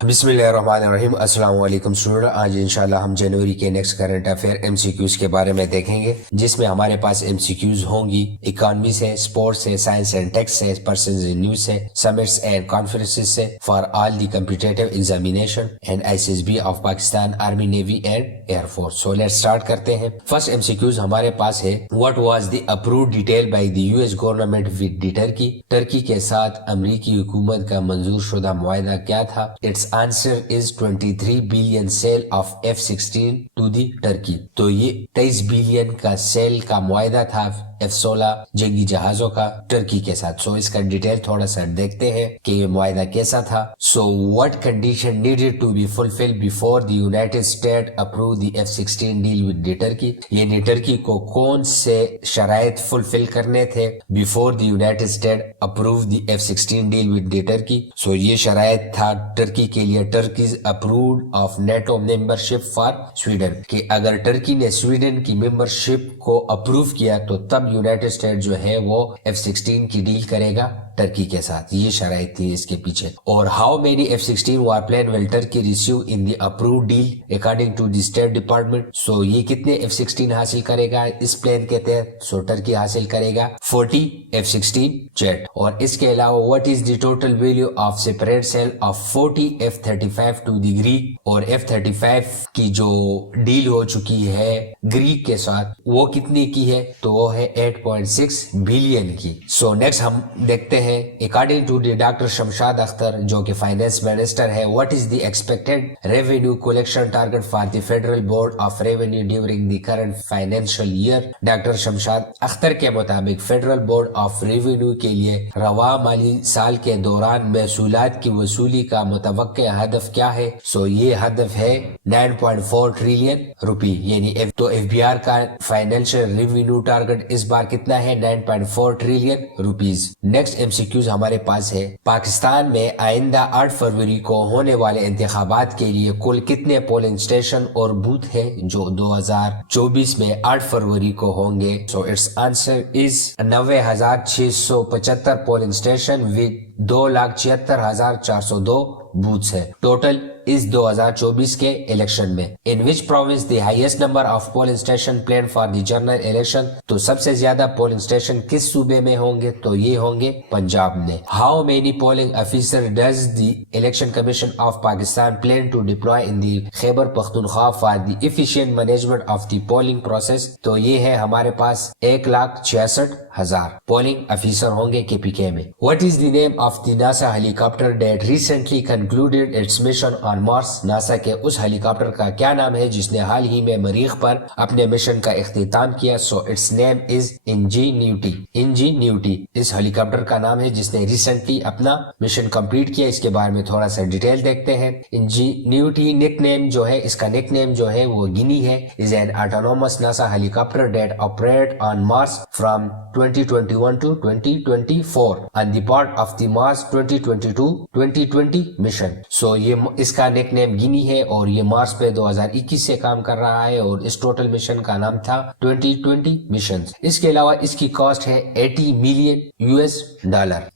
بسم اللہ الرحمن الرحیم۔ السلام علیکم اسٹوڈنٹ، آج انشاءاللہ ہم جنوری کے next current affair M C Qs کے بارے میں دیکھیں گے، جس میں ہمارے پاس ایم سی کیوز ہوں گی اکانومی سے، اسپورٹس سے، سائنس اینڈ ٹیکس سے، پرسنز ان نیوز سے، سمٹس اینڈ کانفرنسز سے، for all the competitive examination and I C S B of Pakistan army, navy and air force. So let start کرتے ہیں۔ First M C Qs ہمارے پاس ہے، what was the approved detail by the U S government with the Turkey? Turkey کے ساتھ امریکی حکومت کا منظور شدہ معاہدہ کیا تھا؟ It's answer is 23 billion sale of F-16 to the Turkey. تو یہ 23 بلین کا سیل کا معاہدہ تھا F-16 جنگی جہازوں کا ٹرکی کے ساتھ۔ سو اس کا ڈیٹیل تھوڑا سا دیکھتے ہیں کہ یہ معاہدہ کیسا تھا۔ سو what condition needed to be fulfilled before the United States approved the F-16 deal with the Turkey؟ یعنی ٹرکی کو کون سے شرائط فلفل کرنے تھے before the United States approved the F-16 deal with the Turkey؟ سو یہ شرائط تھا ٹرکی کے لیے، ٹرکیز approved of NATO membership for Sweden، کہ اگر ٹرکی نے سویڈن کی ممبرشپ کو اپروو کیا تو تب یونائٹڈ اسٹیٹ جو ہے وہ F-16 کی ڈیل کرے گا ٹرکی کے ساتھ۔ یہ شرائط تھی اس کے پیچھے۔ اور how many F-16 warplane will Turkey receive in the approved deal according to the State Department؟ سو یہ کتنے F-16 حاصل کرے گا اس پلان کے تحت؟ سو ٹرکی حاصل کرے گا 40 F-16 جیٹ۔ اور اس کے علاوہ what is the total value of separate sale of 40 F-35 to the Greek؟ اور F-35 کی جو ڈیل ہو چکی ہے گریک کے ساتھ وہ کتنی کی ہے؟ تو وہ ہے 8.6 بلین کی۔ سو نیکسٹ ہم دیکھتے ہیں according to the doctor Shamshad Akhtar جو کہ فائنانس منسٹر ہے، what is the expected revenue collection target for the federal board of revenue during the current financial year? Doctor Shamshad Akhtar کے مطابق فیڈرل بورڈ آف ریونیو کے لیے رواں مالی سال کے دوران محصولات کی وصولی کا متوقع ہدف کیا ہے؟ سو یہ ہدف ہے 9.4 ٹریلین روپی، یعنی تو ایف بی آر کا فائنینشیل ریونیو ٹارگٹ اس بار کتنا ہے؟ 9.4 trillion rupees. Next M C Qs ہمارے پاس ہے، پاکستان میں آئندہ 8 فروری کو ہونے والے انتخابات کے لیے کل کتنے پولنگ اسٹیشن اور بوتھ ہیں جو 2024 میں 8 فروری کو ہوں گے؟ So it's answer is 90,675 polling station with 2,76,402 booths ہے ٹوٹل اس 2024 کے الیکشن میں۔ In which province the highest number of polling station plan for the general election? تو سب سے زیادہ پولنگ اسٹیشن کس صوبے میں ہوں گے؟ تو یہ ہوں گے پنجاب میں۔ How many polling officer does the election commission of Pakistan plan to deploy in the Khyber Pakhtunkhwa for the efficient management of the polling process? تو یہ ہے ہمارے پاس 1,66,000 پولنگ آفیسر ہوں گے کے پی کے میں۔ What is the name of the NASA helicopter that recently concluded its mission on Mars? NASA کے اس ہیلی کاپٹر کا کیا نام ہے جس نے حال ہی میں مریخ پر اپنے مشن کا اختتام کیا؟ So it's name is ingenuity. Ingenuity us Halley copter کا نام ہے جس نے ریسنٹلی اپنا مشن کمپلیٹ کیا۔ اس کے بارے میں تھوڑا سا ڈیٹیل دیکھتے ہیں۔ انجینیوٹی نک نیم جو ہے، اس کا نک نیم جو ہے وہ گنی ہے۔ Is an autonomous NASA helicopter that operate on Mars from 2021 to 2024 on the part of the Mars 2022-2020 mission۔ سو یہ اس کا نک نیم گنی ہے اور یہ مارس پہ 2021 سے کام کر رہا ہے اور اس ٹوٹل مشن کا نام تھا 2020 مشن۔ اس کے علاوہ اس کی کاسٹ ہے $80 ملین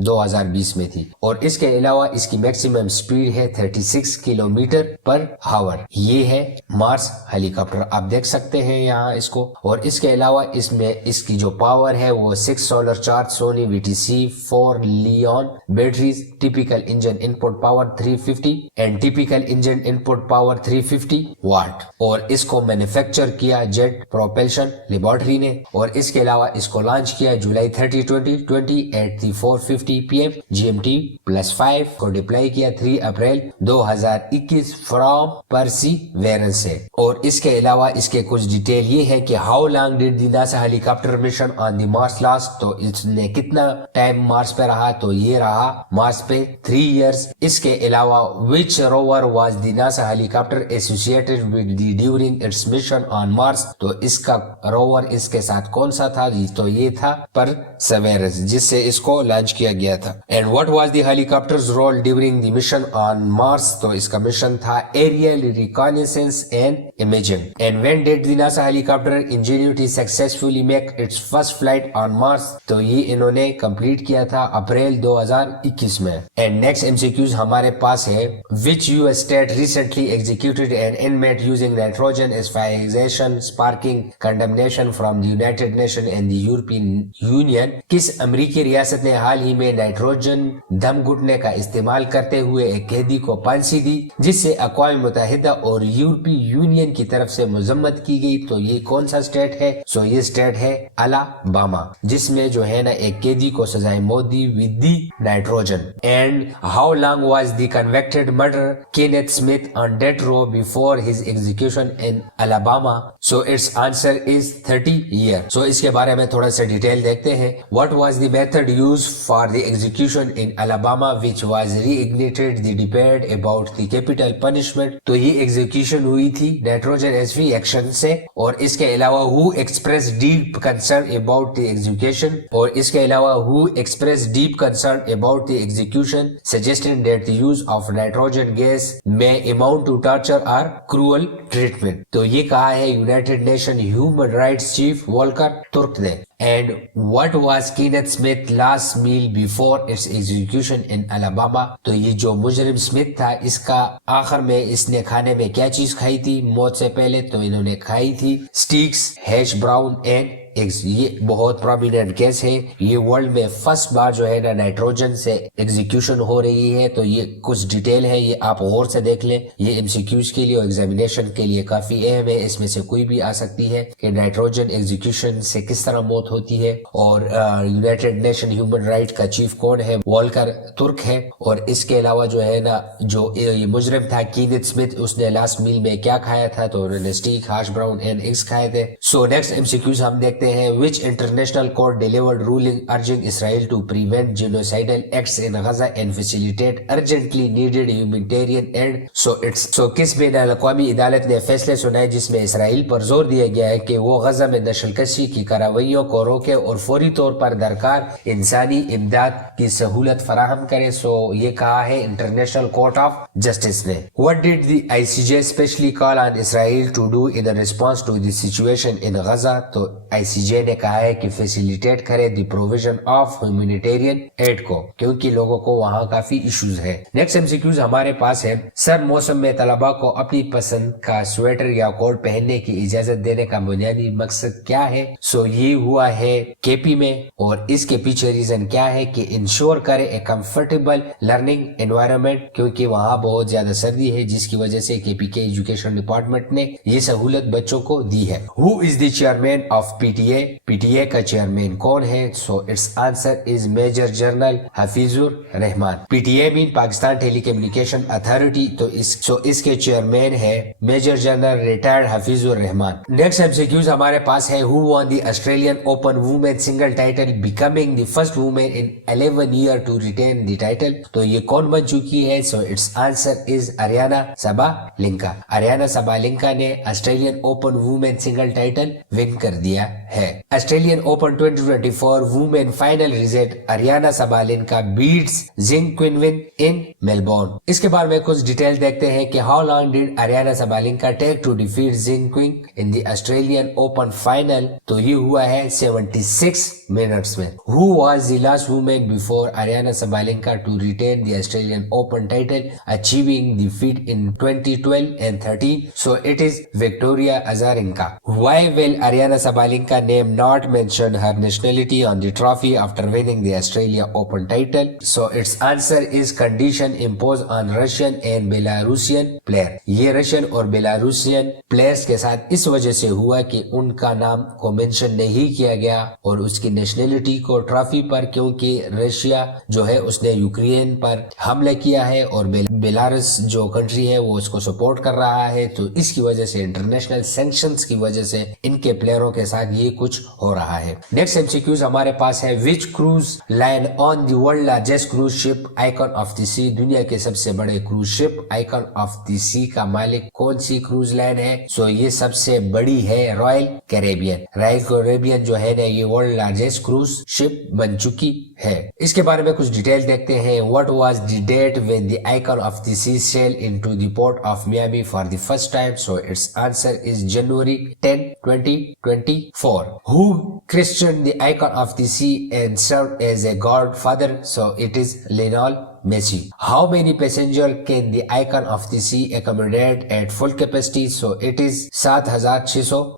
2020 میں تھی، اور اس کے علاوہ اس کی میکسیمم سپیڈ ہے 36 کلومیٹر پر ہاور۔ یہ ہے مارس ہیلی کاپٹر، آپ دیکھ سکتے ہیں یہاں اس کو۔ اور اس کے علاوہ اس میں اس کی جو پاور ہے وہ 6 solar charge Sony VTC 4 Li ion batteries, typical engine input power 350 and typical engine input power 350 watt. اور اس کو مینوفیکچر کیا جیٹ پروپلشن لیبارٹری نے، اور اس کے علاوہ اس کو لانچ کیا جولائی 30 2020 ایٹ 4:50 PM GMT+5 کو ڈپلائی کیا 3 اپریل 2021 فرام پرسیویرنس سے۔ اور اس کے علاوہ اس کے کچھ ڈیٹیل یہ ہے کہ how long did the NASA helicopter mission on the Mars last? تو اس نے کتنا ٹائم مارس پہ رہا؟ تو یہ رہا مارس پہ 3 ایئرز۔ اس کے علاوہ which rover was the NASA helicopter associated with the during its mission on Mars؟ تو اس کا روور اس کے ساتھ کون سا تھا؟ تو یہ تھا پرسیویرنس جس سے اس کو لانچ کیا گیا تھا۔ and what was the helicopter's role during the mission on Mars؟ تو اس کا مشن تھا aerial reconnaissance and imaging۔ and when did the NASA helicopter Ingenuity successfully make its first flight on Mars. تو یہ انہوں نے کمپلیٹ کیا تھا April 2021 میں. اینڈ نیکسٹ MCQs ہمارے پاس ہے which US state recently executed an inmate using nitrogen asphyxiation sparking condemnation from the United Nations and the European Union. کس امریکی ریاست نے حال ہی میں نائٹروجن دم گھٹنے کا استعمال کرتے ہوئے ایک قیدی کو پھانسی دی جس سے اقوام متحدہ اور یورپی یونین کی طرف سے مذمت کی گئی؟ تو یہ کون سا اسٹیٹ ہے؟ سو یہ اسٹیٹ ہے الاباما، جس میں جو ہے نا ایک قیدی کو سزائے موت دی with the nitrogen. And how long was the convicted murder Kenneth Smith on death row before his execution in Alabama? So it's answer is 30 years. So اس کے بارے میں تھوڑا سا ڈیٹیل دیکھتے ہیں. What was the method use for the execution in Alabama which was reignited the debate about the capital punishment? تو یہ ایگزیکیوشن ہوئی تھی نائٹروجن ایسفی ایکشن سے. اور اس کے علاوہ who expressed deep concern about the execution اور اس کے علاوہ who expressed deep concern about the execution suggesting that the use of nitrogen gas may amount to torture or cruel treatment. تو یہ کہا ہے United Nation Human Rights chief Volker Turk نے. And what was Kenneth Smith's last meal before its execution in Alabama؟ تو یہ جو مجرم Smith تھا اس کا آخر میں اس نے کھانے میں کیا چیز کھائی تھی موت سے پہلے؟ تو انہوں نے کھائی تھی steaks, hash brown and eggs. یہ بہت پرومیننٹ کیس ہے. یہ ورلڈ میں فرسٹ بار جو ہے نا نائٹروجن سے ایگزیکیوشن ہو رہی ہے. تو یہ کچھ ڈیٹیل ہے، یہ آپ غور سے دیکھ لیں. یہ MCQs کے لیے اور ایگزامینیشن کے لیے کافی اہم ہے. اس میں سے کوئی بھی آ سکتی ہے کہ نائٹروجن ایگزیکیوشن سے کس طرح موت ہوتی ہے. اور یونائٹڈ نیشن ہیومن رائٹ کا چیف کون ہے؟ والکر ترک ہے. اور اس کے علاوہ جو ہے نا جو یہ مجرم تھا کینتھ اسمتھ، اس نے لاسٹ میل میں کیا کھایا تھا؟ تو انہوں نے steak, hash brown and eggs کھائے تھے. سو نیکسٹ MCQs ہم دیکھتے ہیں. which international court delivered ruling urging Israel to prevent genocidal acts in Gaza and facilitate urgently needed humanitarian aid؟ so کس بین الاقوامی عدالت نے فیصلے سنائے جس میں اسرائیل پر زور دیا گیا ہے کہ وہ غزہ میں نسل کشی کی کارروائیوں کو روکے اور فوری طور پر درکار انسانی امداد کی سہولت فراہم کرے؟ سو یہ کہا ہے انٹرنیشنل کورٹ آف جسٹس نے. what did the ICJ specially call on Israel to do in response to the situation in Gaza؟ تو ICJ نے کہا ہے کہ فیسیلیٹیٹ کرے the provision of humanitarian aid کو، کیونکہ لوگوں کو وہاں کافی ایشوز ہے. نیکسٹ MCQs ہمارے پاس ہے. سرد موسم میں طلباء کو اپنی پسند کا سویٹر یا کوٹ پہننے کی اجازت دینے کا بنیادی مقصد کیا ہے؟ سو یہ ہوا ہے KP میں. اور اس کے پیچھے ریزن کیا ہے کہ انشور کرے اے کمفرٹیبل لرننگ انوائرمنٹ، کیونکہ وہاں بہت زیادہ سردی ہے جس کی وجہ سے KP کے ایجوکیشن ڈپارٹمنٹ نے یہ سہولت بچوں کو دی ہے. ہو از دی چیئرمین آف PTA کا چیئرمین کون ہے؟ سو it's answer is major general Hafeez Rahman. PTA main Pakistan tele communication authority. تو اس کے چیئرمین ہے میجر جنرل ریٹائرڈ حفیظ الرحمان. نیکسٹ MCQs ہمارے پاس ہے. ہو وon دی Australian Open women single title becoming the first women in 11 years to retain the title? تو یہ کون بن چکی ہے؟ سو it's answer is Ariana سبالنکا. Aryna Sabalenka نے Australian Open women single title won کر دیا ہے. Australian Open 2024 women final result Aryna Sabalenka beats Zheng Qinwen ان Melbourne. اس کے بارے میں کچھ ڈیٹیل دیکھتے ہیں کہ how long did Aryna Sabalenka take to defeat Zheng Qinwen in the Australian Open final? تو یہ ہوا ہے 76 منٹس میں. Who was the last woman before Aryna Sabalenka to retain the Australian Open title achieving the feat in 2012 and 13؟ So it is Victoria Azarenka. Why will Aryna Sabalenka name not mention her nationality on the trophy after winning the Australia Open title? So its answer is condition imposed on Russian and Belarusian player. یہ Russian اور بیلاروسین players کے ساتھ اس وجہ سے ہوا کہ ان کا نام کو منشن نہیں کیا گیا اور اس کی نیشنلٹی کو ٹرافی پر، کیونکہ رشیا جو ہے اس نے یوکرین پر حملہ کیا ہے اور بیلاروس جو کنٹری ہے وہ اس کو سپورٹ کر رہا ہے. تو اس کی وجہ سے انٹرنیشنل سینکشنز کی وجہ سے ان کے پلیئروں کے ساتھ یہ کچھ ہو رہا ہے. نیکسٹ MCQs ہمارے پاس ہے. Which cruise line own the world largest cruise ship Icon of the Sea? دنیا کے سب سے بڑے cruise ship Icon of the Sea کا مالک کون سی کروز لائن ہے؟ سو یہ سب سے بڑی ہے رائل کیریبین. رائل کیریبین جو ہے نا یہ ورلڈ لارجسٹ کروز شپ بن چکی ہے. اس کے بارے میں کچھ ڈیٹیل دیکھتے ہیں. What was the date when the icon of the sea sail into the port of Miami for the first time? So it's answer is January 10, 2024. 4. Who christened the icon of the sea and served as a godfather? So it is Lionel Messi. How many passengers can the icon of the sea accommodate at full capacity? So it is 7600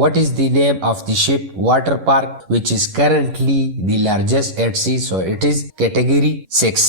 What is the name of the ship water park which is currently the largest at sea? So it is category 6.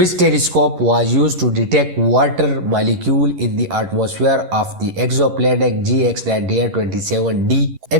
which telescope was used to detect water molecule in the atmosphere of the exoplanet GX9827d?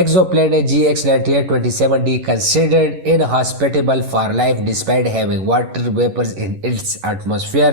exoplanet GX9827d considered inhospitable for life despite having water vapors in its atmosphere?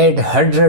800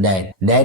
9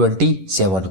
27